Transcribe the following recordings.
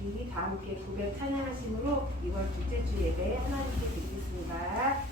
우리 다 함께 고백 찬양하심으로 이번 둘째 주 예배 하나님께 드리겠습니다.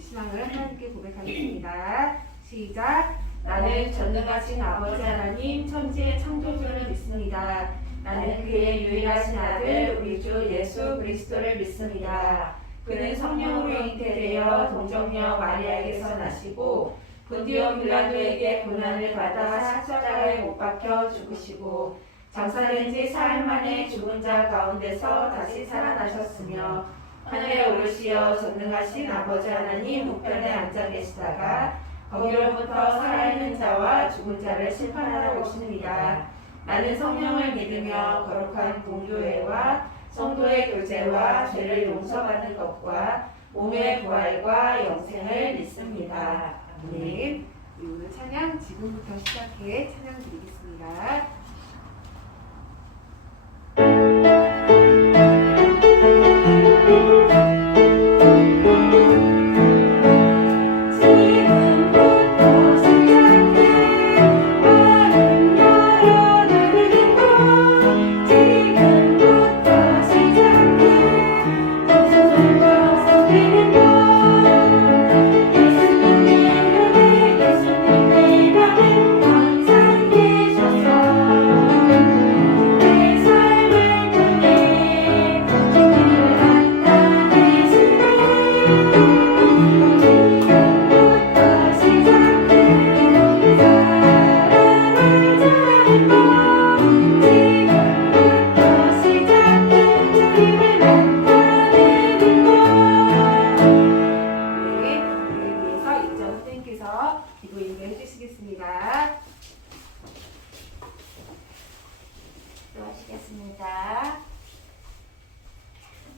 신앙을 하나님께 고백하겠습니다. 시작. 나는 전능하신 아버지 하나님 천지의 창조주를 믿습니다. 나는 그의 유일하신 아들 우리 주 예수 그리스도를 믿습니다. 그는 성령으로 잉태되어 동정녀 마리아에게서 나시고 본디오 빌라도에게 고난을 받아 십자가에 못 박혀 죽으시고 장사된 지 사흘 만에 죽은 자 가운데서 다시 살아나셨으며 하늘에 오르시어 전능하신 아버지 하나님 우편에 앉아 계시다가 거기로부터 살아있는 자와 죽은 자를 심판하러 오십니다. 나는 성령을 믿으며 거룩한 공교회와 성도의 교제와 죄를 용서받는 것과 몸의 부활과 영생을 믿습니다. 아멘. 오늘 찬양 지금부터 시작해 찬양 드리겠습니다.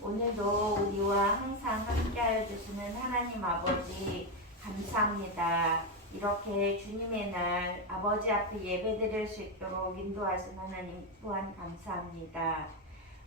오늘도 우리와 항상 함께하여 주시는 하나님 아버지 감사합니다. 이렇게 주님의 날 아버지 앞에 예배드릴 수 있도록 인도하신 하나님 또한 감사합니다.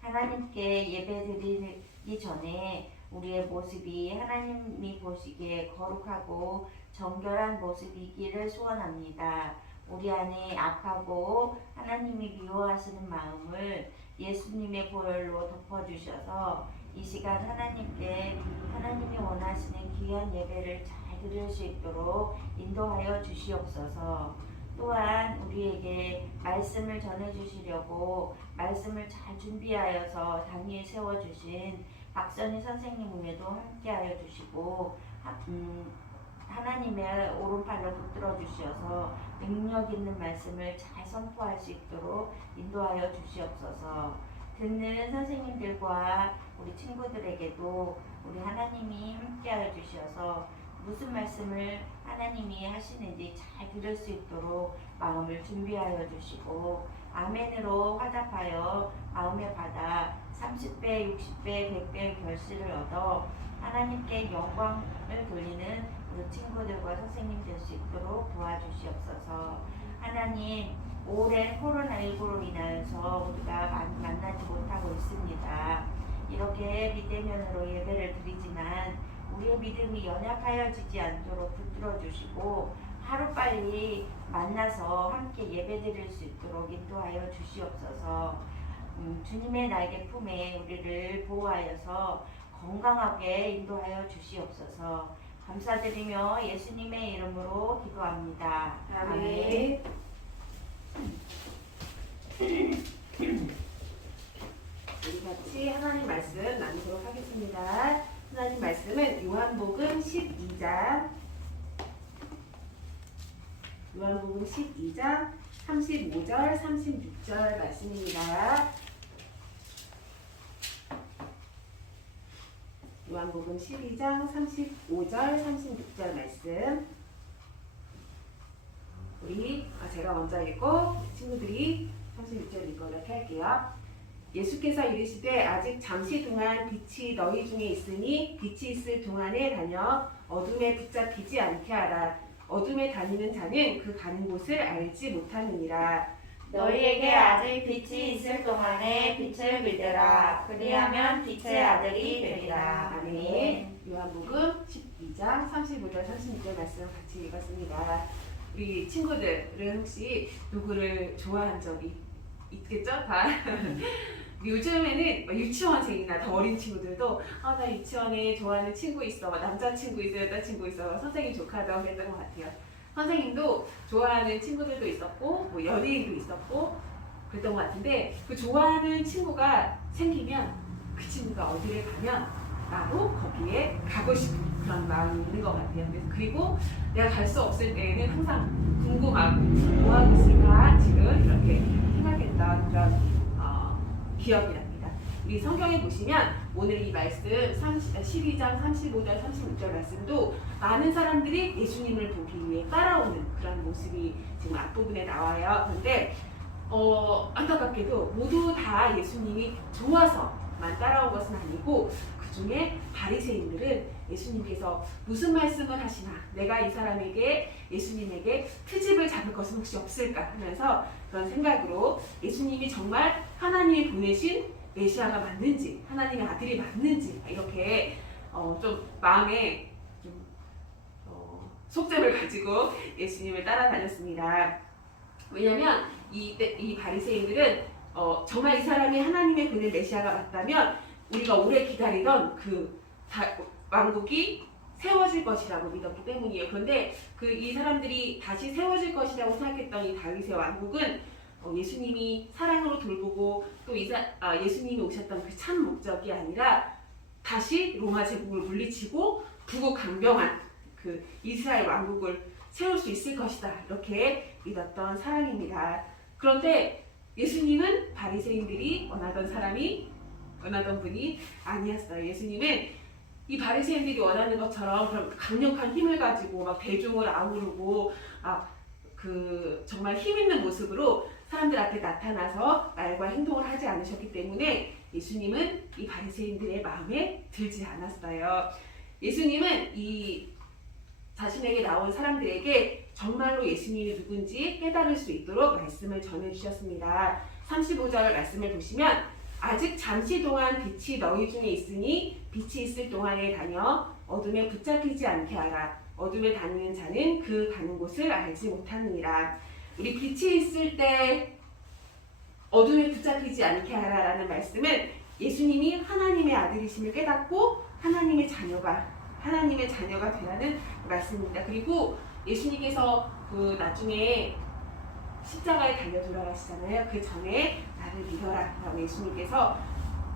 하나님께 예배드리기 전에 우리의 모습이 하나님이 보시기에 거룩하고 정결한 모습이기를 소원합니다. 우리 안에 악하고 하나님이 미워하시는 마음을 예수님의 보혈로 덮어주셔서 이 시간 하나님께 하나님이 원하시는 귀한 예배를 잘 드릴 수 있도록 인도하여 주시옵소서. 또한 우리에게 말씀을 전해주시려고 말씀을 잘 준비하여서 당위에 세워주신 박선희 선생님에도 함께하여 주시고 하나님의 오른팔로 붙들어 주셔서 능력 있는 말씀을 잘 선포할 수 있도록 인도하여 주시옵소서. 듣는 선생님들과 우리 친구들에게도 우리 하나님이 함께하여 주셔서 무슨 말씀을 하나님이 하시는지 잘 들을 수 있도록 마음을 준비하여 주시고 아멘으로 화답하여 마음에 받아 30배, 60배, 100배의 결실을 얻어 하나님께 영광을 돌리는 우리 친구들과 선생님 될 수 있도록 도와주시옵소서. 하나님, 오랜 코로나19로 인하여서 우리가 만나지 못하고 있습니다. 이렇게 비대면으로 예배를 드리지만 우리의 믿음이 연약하여지지 않도록 붙들어 주시고 하루빨리 만나서 함께 예배 드릴 수 있도록 인도하여 주시옵소서. 주님의 날개 품에 우리를 보호하여서 건강하게 인도하여 주시옵소서. 감사드리며 예수님의 이름으로 기도합니다. 아멘. 우리 같이 하나님 말씀 나누도록 하겠습니다. 하나님 말씀은 요한복음 12장 요한복음 12장 35절 36절 말씀입니다. 요한복음 12장 35절 36절 말씀. 제가 먼저 읽고 친구들이 36절 읽도록 할게요. 예수께서 이르시되 아직 잠시 동안 빛이 너희 중에 있으니 빛이 있을 동안에 다녀 어둠에 붙잡히지 않게 하라. 어둠에 다니는 자는 그 가는 곳을 알지 못하느니라. 너희에게 아직 빛이 있을 동안에 빛을 믿으라. 그리하면 빛의 아들이 되리라. 아멘. 요한복음 12장 35절 36절 말씀 같이 읽었습니다. 우리 친구들은 혹시 누구를 좋아한 적이 있겠죠? 다. 요즘에는 유치원생이나 더 어린 친구들도 나 유치원에 좋아하는 친구 있어, 남자친구 있어, 여자친구 있어, 선생님 조카다고 그랬던 것 같아요. 선생님도 좋아하는 친구들도 있었고 연예인도 있었고 그랬던 것 같은데, 그 좋아하는 친구가 생기면 그 친구가 어디를 가면 나도 거기에 가고 싶은 그런 마음이 있는 것 같아요. 그리고 내가 갈 수 없을 때에는 항상 궁금하고 뭐 하고 있을까 지금 이렇게 생각했던 그런 기억이 납니다. 우리 성경에 보시면 오늘 이 말씀 12장 35절 36절 말씀도 많은 사람들이 예수님을 보기 위해 따라오는 그런 모습이 지금 앞부분에 나와요. 그런데 안타깝게도 모두 다 예수님이 좋아서만 따라온 것은 아니고, 그 중에 바리새인들은 예수님께서 무슨 말씀을 하시나, 내가 이 사람에게 예수님에게 트집을 잡을 것은 혹시 없을까 하면서 그런 생각으로 예수님이 정말 하나님이 보내신 메시아가 맞는지, 하나님의 아들이 맞는지 이렇게 좀 마음에 좀 속셈을 가지고 예수님을 따라다녔습니다. 왜냐하면 이 바리새인들은 정말 이 사람이 하나님의 보낸 메시아가 맞다면 우리가 오래 기다리던 그 왕국이 세워질 것이라고 믿었기 때문이에요. 그런데 이 사람들이 다시 세워질 것이라고 생각했던 이 다윗의 왕국은 예수님이 사랑으로 돌보고 또 예수님이 오셨던 그 참 목적이 아니라 다시 로마 제국을 물리치고 부국 강병한 그 이스라엘 왕국을 세울 수 있을 것이다, 이렇게 믿었던 사람입니다. 그런데 예수님은 바리새인들이 원하던 분이 아니었어요. 예수님은 이 바리새인들이 원하는 것처럼 그런 강력한 힘을 가지고 막 대중을 아우르고 정말 힘 있는 모습으로 사람들 앞에 나타나서 말과 행동을 하지 않으셨기 때문에 예수님은 이 바리새인들의 마음에 들지 않았어요. 예수님은 이 자신에게 나온 사람들에게 정말로 예수님이 누군지 깨달을 수 있도록 말씀을 전해주셨습니다. 35절 말씀을 보시면 아직 잠시 동안 빛이 너희 중에 있으니 빛이 있을 동안에 다녀 어둠에 붙잡히지 않게 하라. 어둠에 다니는 자는 그 가는 곳을 알지 못하느니라. 우리 빛이 있을 때 어둠에 붙잡히지 않게 하라라는 말씀은 예수님이 하나님의 아들이심을 깨닫고 하나님의 자녀가 되라는 말씀입니다. 그리고 예수님께서 나중에 십자가에 달려 돌아가시잖아요. 그 전에 나를 믿어라 라고 예수님께서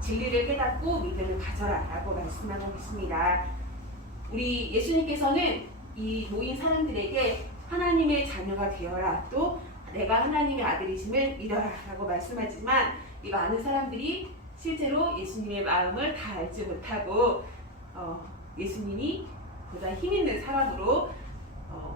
진리를 깨닫고 믿음을 가져라 라고 말씀하고 계십니다. 우리 예수님께서는 이 모인 사람들에게 하나님의 자녀가 되어라, 또 내가 하나님의 아들이심을 믿어라 라고 말씀하지만, 이 많은 사람들이 실제로 예수님의 마음을 다 알지 못하고 예수님이 보다 힘있는 사람으로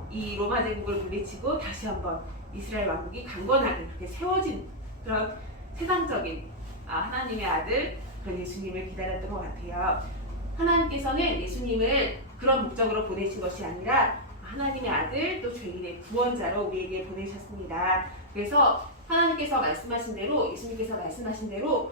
이 로마 제국을 물리치고 다시 한번 이스라엘 왕국이 강건하게 그렇게 세워진 그런 세상적인 하나님의 아들, 그런 예수님을 기다렸던 것 같아요. 하나님께서는 예수님을 그런 목적으로 보내신 것이 아니라 하나님의 아들, 또 죄인의 구원자로 우리에게 보내셨습니다. 그래서 하나님께서 말씀하신 대로, 예수님께서 말씀하신 대로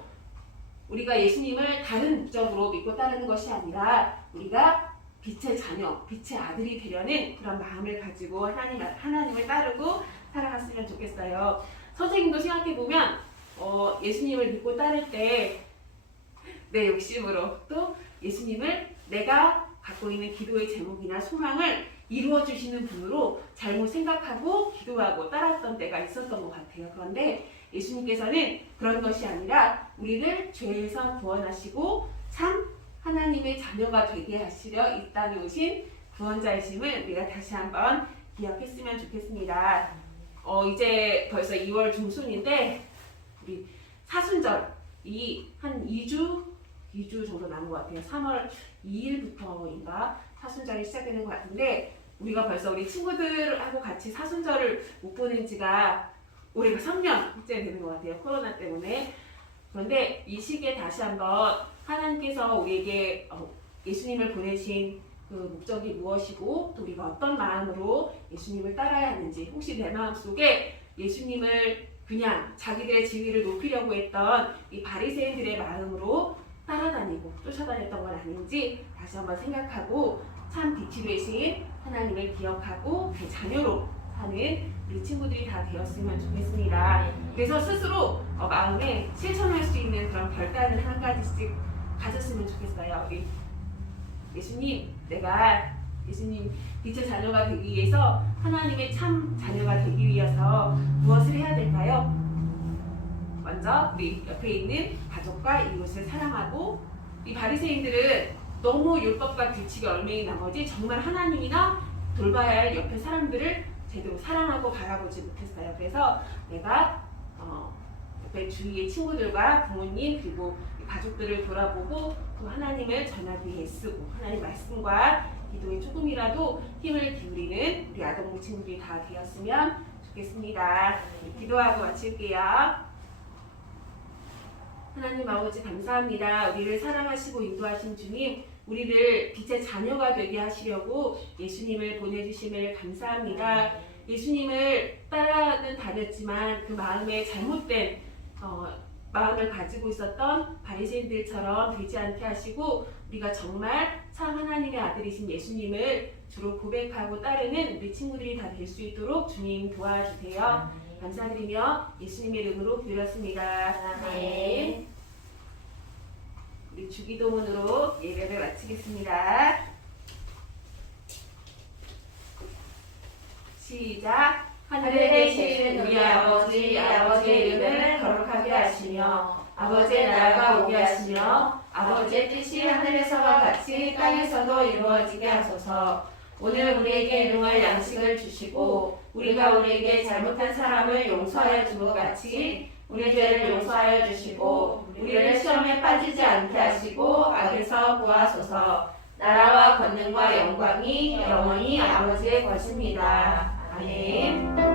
우리가 예수님을 다른 목적으로 믿고 따르는 것이 아니라 우리가 빛의 자녀, 빛의 아들이 되려는 그런 마음을 가지고 하나님을 따르고 살아갔으면 좋겠어요. 선생님도 생각해보면 예수님을 믿고 따를 때 내 욕심으로 또 예수님을 내가 갖고 있는 기도의 제목이나 소망을 이루어주시는 분으로 잘못 생각하고 기도하고 따랐던 때가 있었던 것 같아요. 그런데 예수님께서는 그런 것이 아니라 우리를 죄에서 구원하시고 참 하나님의 자녀가 되게 하시려 이 땅에 오신 구원자이심을 우리가 다시 한번 기억했으면 좋겠습니다. 이제 벌써 2월 중순인데 우리 사순절이 한 2주 정도 남은 것 같아요. 3월 2일부터인가 사순절이 시작되는 것 같은데 우리가 벌써 우리 친구들하고 같이 사순절을 못 보낸 지가 올해가 3년째 되는 것 같아요. 코로나 때문에. 그런데 이 시기에 다시 한번 하나님께서 우리에게 예수님을 보내신 그 목적이 무엇이고 또 우리가 어떤 마음으로 예수님을 따라야 하는지, 혹시 내 마음속에 예수님을 그냥 자기들의 지위를 높이려고 했던 이 바리새인들의 마음으로 따라다니고 쫓아다녔던 건 아닌지 다시 한번 생각하고 참 빛이 되신 하나님을 기억하고 그 자녀로 사는 우리 친구들이 다 되었으면 좋겠습니다. 그래서 스스로 마음에 실천할 수 있는 그런 결단을 한 가지씩 가졌으면 좋겠어요. 우리 예수님, 내가 예수님 빛의 자녀가 되기 위해서, 하나님의 참 자녀가 되기 위해서 무엇을 해야 될까요? 먼저 우리 옆에 있는 가족과 이웃을 사랑하고, 이 바리새인들은 너무 율법과 규칙에 얽매인 나머지 정말 하나님이나 돌봐야 할 옆에 사람들을 제대로 사랑하고 바라보지 못했어요. 그래서 내가 옆에 주위의 친구들과 부모님 그리고 가족들을 돌아보고 또 하나님을 전하기 위해 쓰고, 하나님 말씀과 기도에 조금이라도 힘을 기울이는 우리 아동부 친구들이 다 되었으면 좋겠습니다. 기도하고 마칠게요. 하나님 아버지 감사합니다. 우리를 사랑하시고 인도하신 주님, 우리를 빛의 자녀가 되게 하시려고 예수님을 보내주심을 감사합니다. 예수님을 따라는 다녔지만 그 마음에 잘못된 마음을 가지고 있었던 바리새인들처럼 되지 않게 하시고, 우리가 정말 참 하나님의 아들이신 예수님을 주로 고백하고 따르는 우리 친구들이 다 될 수 있도록 주님 도와주세요. 감사드리며 예수님의 이름으로 기도했습니다. 아멘. 우리 주기도문으로 예배를 마치겠습니다. 시작. 하늘에 계신 우리 아버지의 이름을 거룩하게 하시며 아버지의 나라가 오게 하시며 아버지의 뜻이 하늘에서와 같이 땅에서도 이루어지게 하소서. 오늘 우리에게 일용할 양식을 주시고 우리가 우리에게 잘못한 사람을 용서하여 준 것 같이 우리 죄를 용서하여 주시고 우리를 시험에 빠지지 않게 하시고 악에서 구하소서. 나라와 권능과 영광이 영원히 아버지의 것입니다. 아멘.